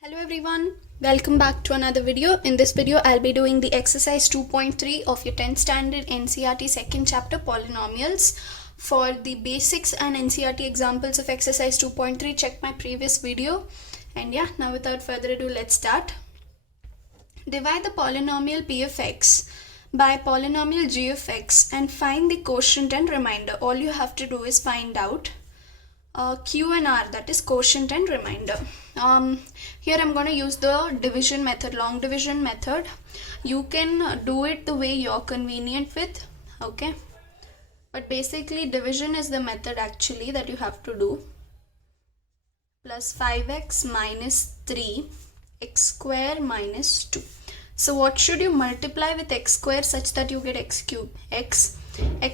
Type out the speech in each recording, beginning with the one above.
Hello everyone, welcome back to another video. In this video, I'll be doing the exercise 2.3 of your 10th standard NCERT second chapter polynomials. For the basics and NCERT examples of exercise 2.3, check my previous video. And yeah, now without further ado, let's start. Divide the polynomial p of x by polynomial g of x and find the quotient and remainder. All you have to do is find out Q and R, that is quotient and remainder. Here I'm going to use the division method, long division method. You can do it the way you're convenient with, okay? But basically division is the method actually that you have to do. Plus 5x minus 3 x square minus 2. So what should you multiply with x square such that you get x cube? X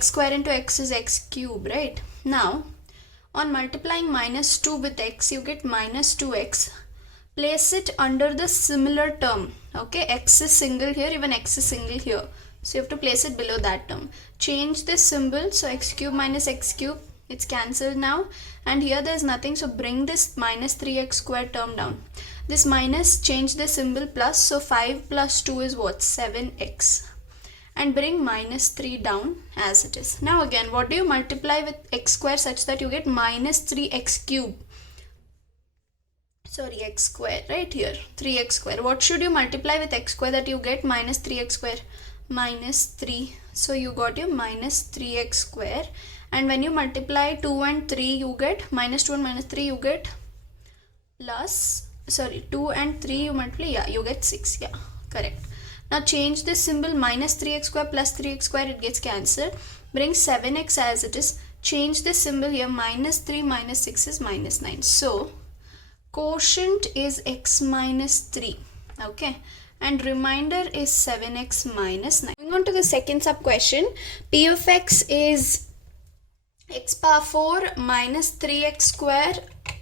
square into x is x cube, right? Now on multiplying minus 2 with x, you get minus 2x. Place it under the similar term. Okay, x is single here, even x is single here. So you have to place it below that term. Change this symbol. So x cube minus x cube, it's cancelled now. And here there's nothing. So bring this minus 3x square term down. This minus, change the symbol plus. So 5 plus 2 is what? 7x. And bring minus 3 down as it is. Now again, what do you multiply with x square such that you get minus 3x cube? Sorry, x square right here, 3x square. What should you multiply with x square that you get minus 3x square? Minus 3. So you got your minus 3x square. And when you multiply 2 and 3, you get minus 2 and minus 3, you get plus, sorry, 2 and 3 you multiply, yeah, you get 6, yeah, correct. Now change this symbol, minus 3x square plus 3x square, it gets cancelled. Bring 7x as it is. Change this symbol here, minus 3 minus 6 is minus 9. So quotient is x minus 3, okay, and remainder is 7x minus 9. Moving on to the second sub question, p of x is x power 4 minus 3x square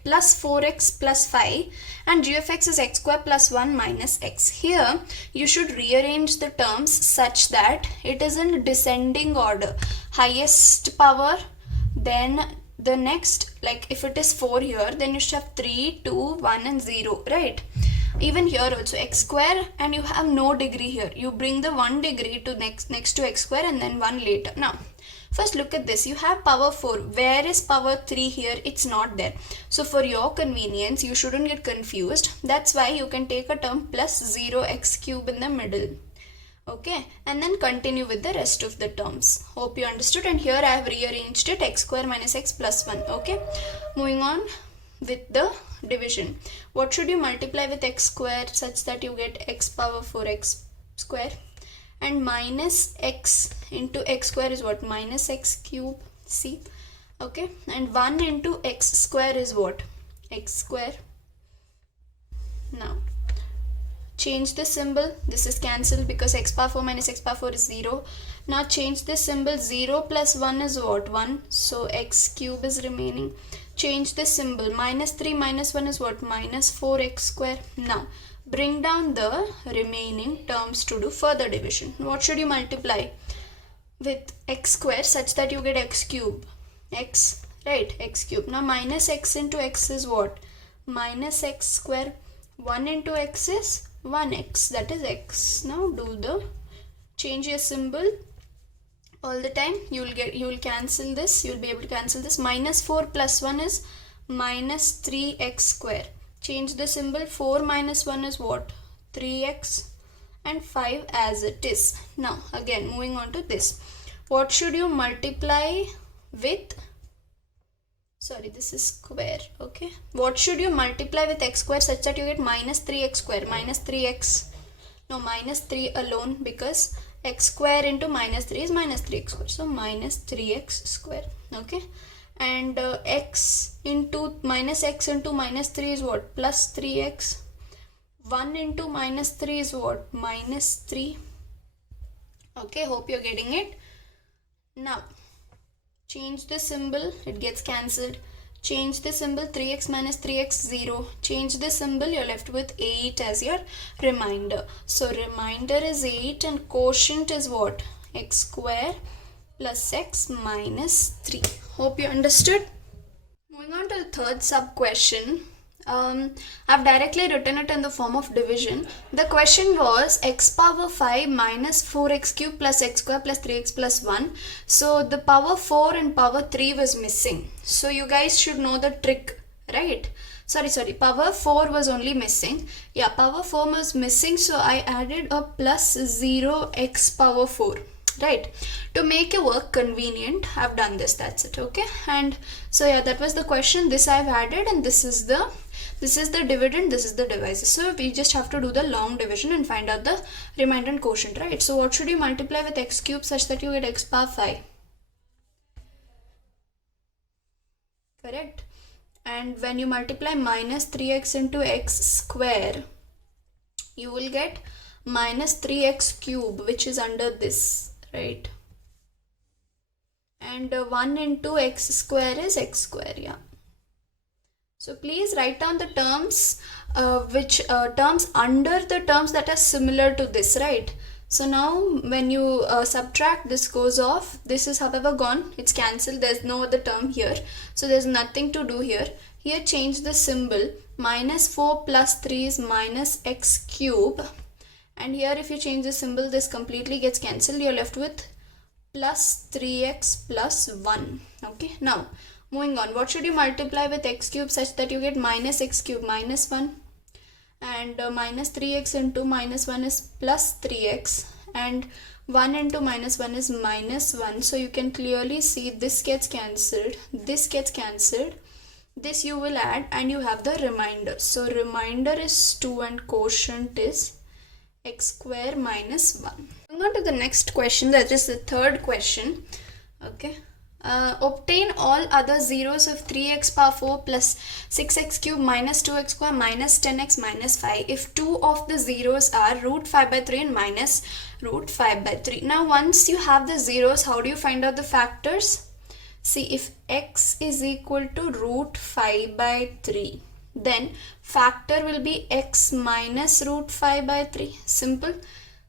plus 4x plus 5 and g of x is x square plus 1 minus x. Here you should rearrange the terms such that it is in descending order. Highest power, then the next, like if it is 4 here, then you should have 3, 2, 1 and 0, right? Even here also x square, and you have no degree here. You bring the 1 degree to next to x square and then 1 later. Now first look at this. You have power 4. Where is power 3 here? It's not there. So for your convenience, you shouldn't get confused. That's why you can take a term plus 0x cube in the middle. Okay, and then continue with the rest of the terms. Hope you understood. And here I have rearranged it, x square minus x plus 1. Okay, moving on with the division. What should you multiply with x square such that you get x power 4x square? And minus x into x square is what? Minus x cube. See? Okay. And 1 into x square is what? X square. Now change the symbol. This is cancelled because x power 4 minus x power 4 is 0. Now change this symbol. 0 plus 1 is what? 1. So x cube is remaining. Change the symbol. Minus 3 minus 1 is what? Minus 4x square. Now bring down the remaining terms to do further division. What should you multiply with x square such that you get x cube? X, right? X cube. Now minus x into x is what? Minus x square. 1 into x is 1x, that is x. Now do the change your symbol all the time. You will cancel this. You will be able to cancel this. Minus 4 plus 1 is minus 3x square. Change the symbol. 4 minus 1 is what? 3x and 5 as it is. Now again moving on to this. What should you multiply with? Sorry, this is square. Okay. What should you multiply with x square such that you get minus 3x square? Minus 3x. No, minus 3 alone, because x square into minus 3 is minus 3x square. So minus 3x square. Okay. And x into minus 3 is what? Plus 3x. 1 into minus 3 is what? Minus 3. Okay, hope you're getting it. Now change the symbol, it gets cancelled. Change the symbol, 3x minus 3x 0. Change the symbol, you're left with 8 as your remainder. So remainder is 8 and quotient is what? X square plus x minus 3. Hope you understood. Moving on to the third sub question. I've directly written it in the form of division. The question was x power 5 minus 4x cube plus x square plus 3x plus 1. So the power 4 and power 3 was missing. So you guys should know the trick, right? Sorry, power 4 was only missing. Yeah, power 4 was missing, so I added a plus 0x power 4. Right, to make your work convenient, I've done this, that's it. Okay, and so yeah, that was the question. This I've added, and this is the dividend, this is the divisor. So we just have to do the long division and find out the remainder and quotient, right? So what should you multiply with x cube such that you get x power 5? Correct. And when you multiply minus 3x into x square, you will get minus 3x cube, which is under this, right? And 1 into x square is x square, yeah. So please write down the terms, terms under the terms that are similar to this, right? So now when you subtract, this goes off. This is however gone, it's cancelled. There's no other term here. So there's nothing to do here. Here change the symbol. Minus 4 plus 3 is minus x cube. And here if you change the symbol, this completely gets cancelled. You're left with plus 3x plus 1. Okay, now moving on. What should you multiply with x cube such that you get minus x cube minus 1? And minus 3x into minus 1 is plus 3x, and 1 into minus 1 is minus 1. So you can clearly see this gets cancelled, this gets cancelled, this you will add, and you have the remainder. So remainder is 2 and quotient is x square minus 1. Moving on to the next question, that is the third question. Okay. Obtain all other zeros of 3x power 4 plus 6x cube minus 2x square minus 10x minus 5 if two of the zeros are root 5 by 3 and minus root 5 by 3. Now once you have the zeros, how do you find out the factors? See, if x is equal to root 5 by 3, then factor will be x minus root 5 by 3. Simple.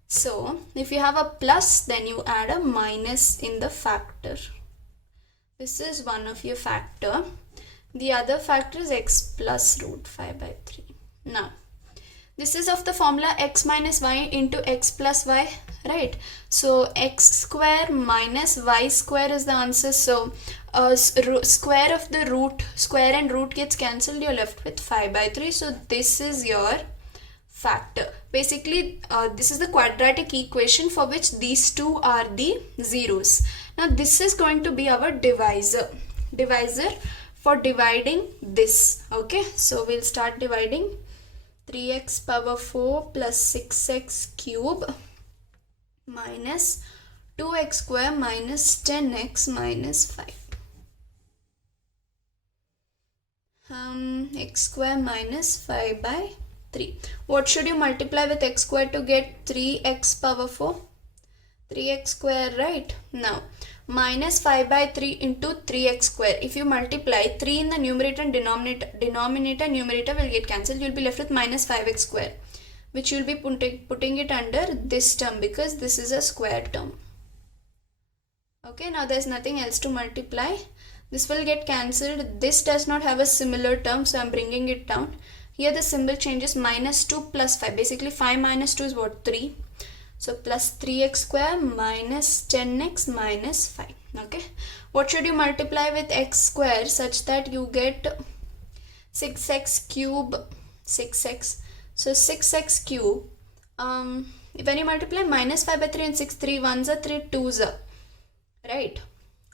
So if you have a plus, then you add a minus in the factor. This is one of your factor. The other factor is x plus root 5 by 3. Now, this is of the formula x minus y into x plus y, right? So, x square minus y square is the answer. So, square of the root, square and root gets cancelled. You're left with 5 by 3. So, this is your factor. Basically, this is the quadratic equation for which these two are the zeros. Now this is going to be our divisor for dividing this. Okay, so we'll start dividing. 3x power 4 plus 6x cube minus 2x square minus 10x minus 5. X square minus 5 by 3. What should you multiply with x square to get 3x power 4? 3x square, right? Now minus 5 by 3 into 3x square. If you multiply 3 in the numerator and denominator numerator will get cancelled. You'll be left with minus 5x square, which you'll be putting it under this term because this is a square term. Okay, now there's nothing else to multiply. This will get cancelled. This does not have a similar term, so I'm bringing it down. Here the symbol changes. Minus 2 plus 5. Basically 5 minus 2 is what? 3. So plus 3x square minus 10x minus 5. Okay. What should you multiply with x square such that you get 6x cube? 6x. So 6x cube. When you multiply minus 5 by 3 and 6, 3 ones are 3 twos are. Right.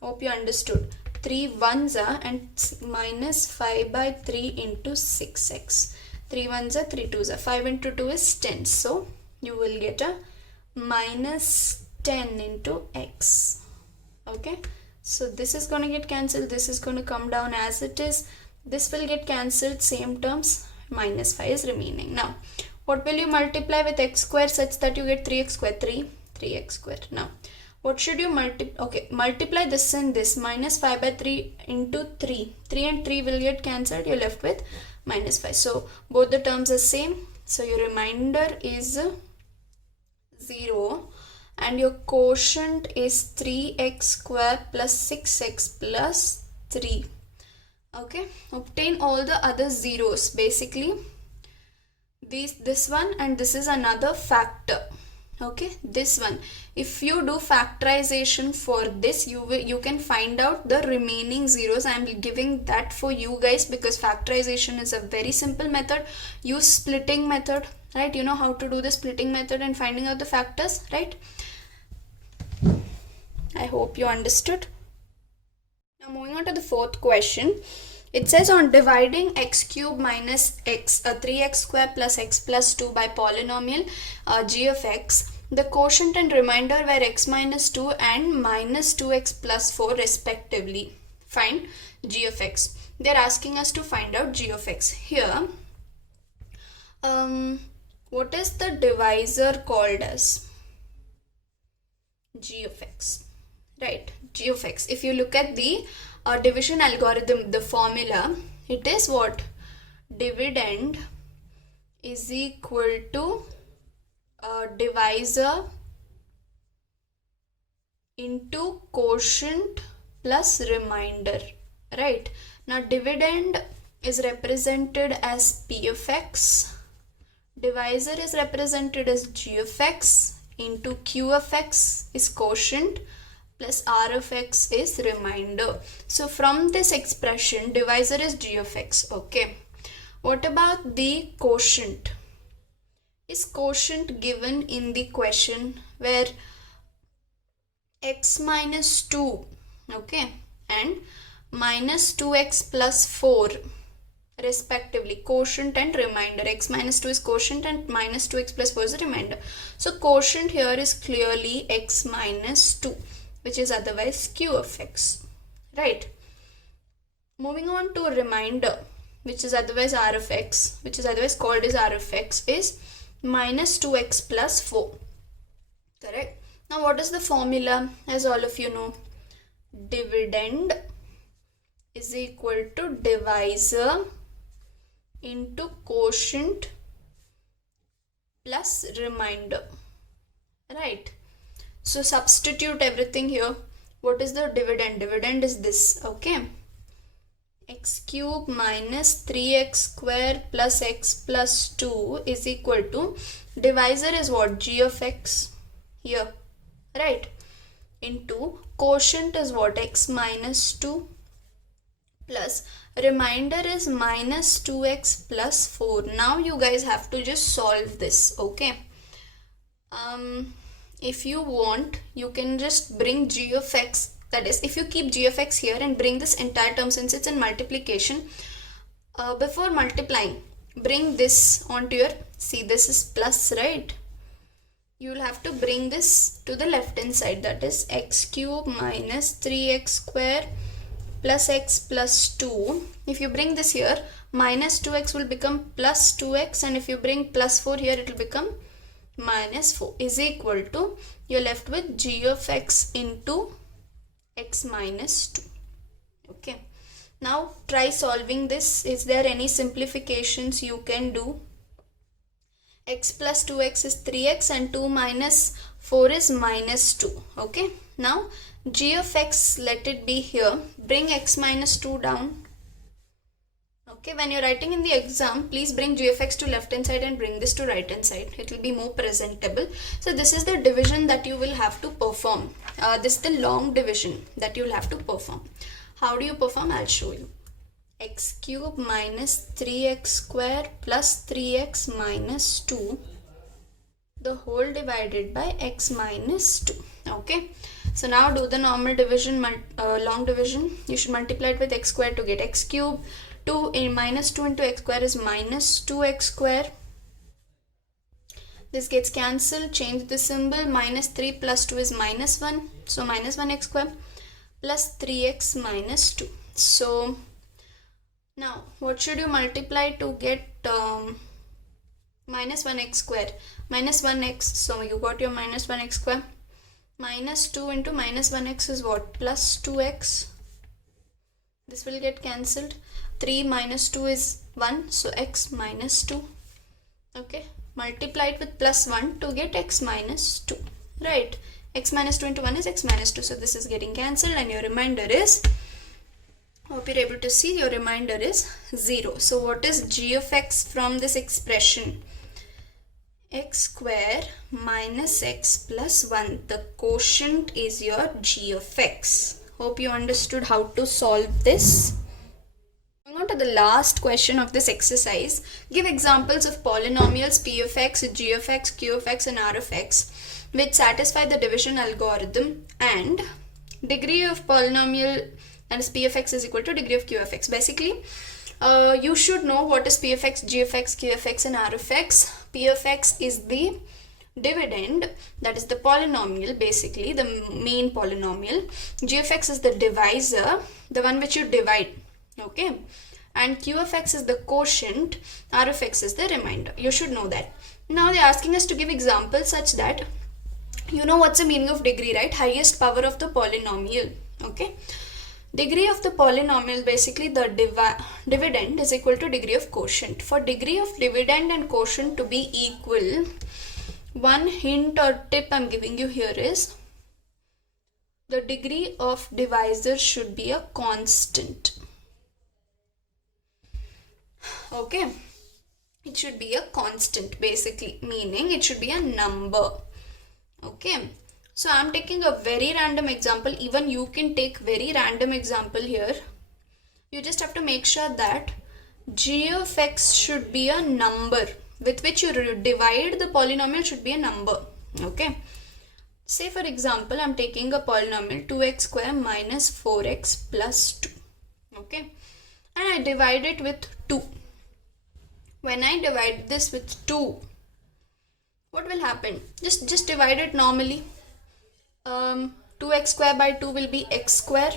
Hope you understood. 3 ones are and minus 5 by 3 into 6x. 3 ones are 3 twos are. 5 into 2 is 10. So you will get a minus 10 into x. Okay, so this is going to get cancelled, this is going to come down as it is, this will get cancelled, same terms, minus 5 is remaining. Now what will you multiply with x square such that you get 3x square? 3x square. Now what should you multiply this and this, minus 5 by 3 into 3 and 3 will get cancelled, you're left with minus 5. So both the terms are same, so your remainder is 0 and your quotient is 3x square plus 6x plus 3. Okay, obtain all the other zeros. Basically this one, and this is another factor. Okay, this one, if you do factorization for this, you can find out the remaining zeros. I am giving that for you guys because factorization is a very simple method. Use splitting method, right? You know how to do the splitting method and finding out the factors, right? I hope you understood. Now moving on to the fourth question. It says on dividing x cube minus x 3x square plus x plus 2 by polynomial g of x, the quotient and remainder were x minus 2 and minus 2x plus 4 respectively. Find g of x. They are asking us to find out g of x. Here, what is the divisor called as? G of x, right? G of x. If you look at the division algorithm, the formula, it is what? Dividend is equal to divisor into quotient plus remainder, right? Now dividend is represented as p of x, divisor is represented as g of x, into q of x is quotient, plus r of x is remainder. So from this expression, divisor is g of x. Okay, what about the quotient? Is quotient given in the question where x minus 2, okay, and minus 2x plus 4 respectively, quotient and remainder. X minus 2 is quotient and minus 2x plus 4 is the remainder. So quotient here is clearly x minus 2, which is otherwise q of x, right? Moving on to remainder, which is otherwise r of x, which is otherwise called as r of x, is minus 2x plus 4, correct? Now what is the formula? As all of you know, dividend is equal to divisor into quotient plus remainder, right? So substitute everything here. What is the dividend? Dividend is this, okay? X cube minus 3x square plus x plus 2 is equal to, divisor is what? G of x here, right? Into quotient is what? X minus 2 plus remainder is minus 2x plus 4. Now you guys have to just solve this, okay? If you want, you can just bring g of x, that is, if you keep g of x here and bring this entire term, since it's in multiplication, before multiplying, bring this onto your, see this is plus, right? You will have to bring this to the left hand side, that is x cube minus 3x square plus x plus 2. If you bring this here, minus 2x will become plus 2x, and if you bring plus 4 here, it will become minus 4, is equal to, you're left with g of x into x minus 2. Okay, now try solving this. Is there any simplifications you can do? X plus 2x is 3x and 2 minus 4 is minus 2. Okay, now g of x, let it be here. Bring x minus 2 down. Okay, when you're writing in the exam, please bring g of x to left hand side and bring this to right hand side. It will be more presentable. So this is the division that you will have to perform. This is the long division that you will have to perform. How do you perform? I'll show you. X cube minus 3x square plus 3x minus 2, the whole divided by x minus 2. Okay, so now do the normal division, long division. You should multiply it with x square to get x cube. 2 in minus 2 into x square is minus 2x square. This gets cancelled. Change the symbol. Minus 3 plus 2 is minus 1. So minus 1x square plus 3x minus 2. So now what should you multiply to get minus 1x square? Minus 1x. So you got your minus 1x square. Minus 2 into minus 1x is what? Plus 2x. This will get cancelled. 3 minus 2 is 1. So x minus 2. Okay. Multiply it with plus 1 to get x minus 2. Right. X minus 2 into 1 is x minus 2. So this is getting cancelled and your remainder is Hope you're able to see your remainder is 0. So what is g of x from this expression? X square minus x plus 1. The quotient is your g of x. Hope you understood how to solve this. Going on to the last question of this exercise. Give examples of polynomials p of x, g of x, q of x and r of x which satisfy the division algorithm, and degree of polynomial, that is p of x is equal to degree of q of x. Basically, you should know what is p of x, g of x, q of x and r of x. P of x is the dividend, that is the polynomial, basically the main polynomial. G of x is the divisor, the one which you divide, okay, and q of x is the quotient, r of x is the remainder. You should know that. Now they're asking us to give examples such that you know what's the meaning of degree, right? Highest power of the polynomial, okay. Degree of the polynomial, basically the dividend is equal to degree of quotient. For degree of dividend and quotient to be equal, one hint or tip I'm giving you here is the degree of divisor should be a constant, okay. It should be a constant, basically meaning it should be a number, okay. So I'm taking a very random example. Even you can take very random example here. You just have to make sure that g of x should be a number with which you divide the polynomial should be a number, okay. Say for example, I'm taking a polynomial 2x square minus 4x plus 2, okay, and I divide it with 2. When I divide this with 2, what will happen? Just divide it normally. 2x square by 2 will be x square,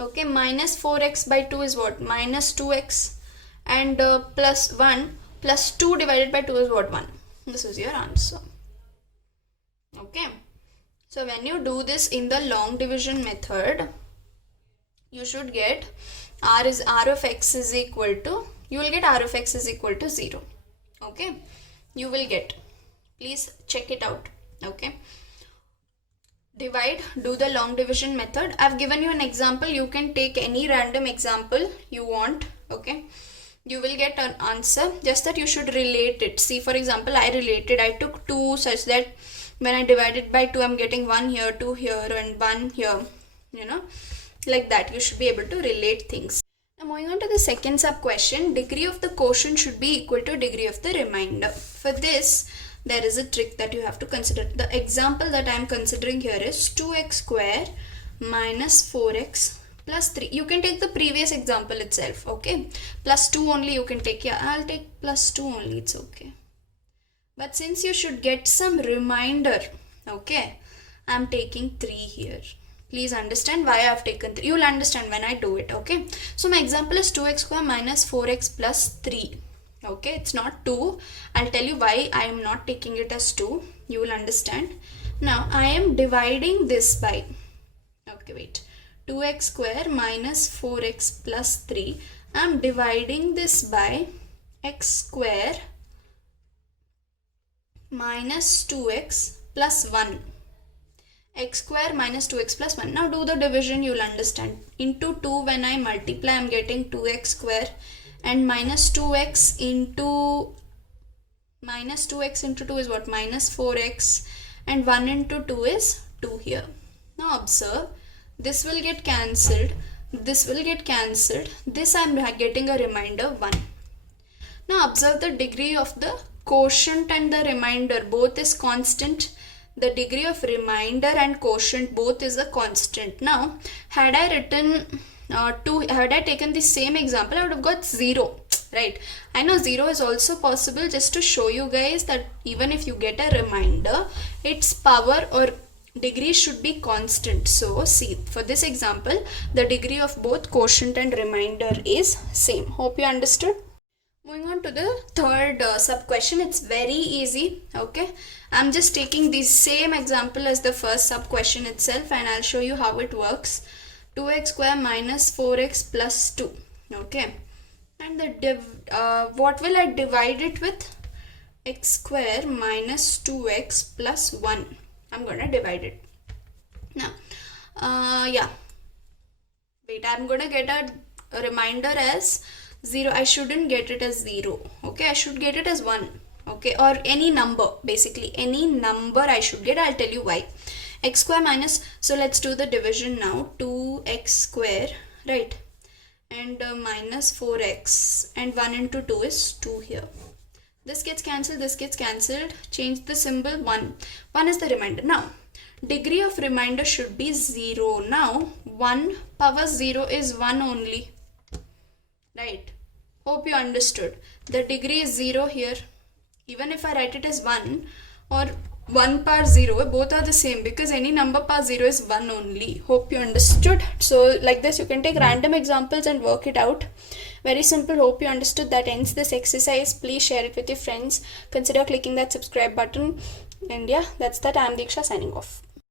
okay. Minus 4x by 2 is what? Minus 2x, and plus 1 plus 2 divided by 2 is what? 1. This is your answer, okay. So when you do this in the long division method, you should get r of x is equal to, you will get r of x is equal to 0, okay. You will get, please check it out, okay. Divide, do the long division method. I've given you an example. You can take any random example you want, okay. You will get an answer, just that you should relate it. See, for example, I related, I took 2 such that when I divided by 2, I'm getting 1 here, 2 here and 1 here, you know, like that. You should be able to relate things. Now moving on to the second sub question, degree of the quotient should be equal to degree of the remainder. For this, there is a trick that you have to consider. The example that I am considering here is 2x square minus 4x plus 3. You can take the previous example itself, okay. Plus 2 only you can take. Yeah, I'll take plus 2 only, it's okay. But since you should get some remainder, okay, I'm taking 3 here. Please understand why I have taken 3. You will understand when I do it, okay. So my example is 2x square minus 4x plus 3. Okay, it's not 2. I'll tell you why I am not taking it as 2. You will understand. Now, I am dividing this by, okay, wait, 2x square minus 4x plus 3. I am dividing this by x square minus 2x plus 1. X square minus 2x plus 1. Now, do the division, you will understand. Into 2, when I multiply, I am getting 2x square. And minus 2x into 2 is what? Minus 4x, and 1 into 2 is 2 here. Now observe, this will get cancelled, this will get cancelled, this I am getting a remainder 1. Now observe the degree of the quotient and the remainder, both is constant. The degree of remainder and quotient both is a constant. Now had I written had I taken the same example, I would have got 0, right? I know 0 is also possible, just to show you guys that even if you get a remainder, its power or degree should be constant. So see, for this example, the degree of both quotient and remainder is same. Hope you understood. Moving on to the third sub question, it's very easy, okay. I'm just taking the same example as the first sub question itself, and I'll show you how it works. 2x square minus 4x plus 2, okay. And the what will I divide it with? X square minus 2x plus 1. I'm gonna divide it. Now, yeah. Wait, I'm gonna get a reminder as 0. I shouldn't get it as 0. Okay, I should get it as 1. Okay, or any number, basically any number I should get. I'll tell you why. X square minus, so let's do the division now. 2x square, right? And minus 4x, and 1 into 2 is 2 here. This gets cancelled, this gets cancelled. Change the symbol. 1 is the remainder. Now degree of remainder should be 0. Now 1 power 0 is 1 only, right? Hope you understood. The degree is 0 here. Even if I write it as 1 or 1 power 0, both are the same because any number power 0 is 1 only. Hope you understood. So like this you can take random examples and work it out. Very simple. Hope you understood. That ends this exercise. Please share it with your friends. Consider clicking that subscribe button. And yeah, that's that. I'm Diksha signing off.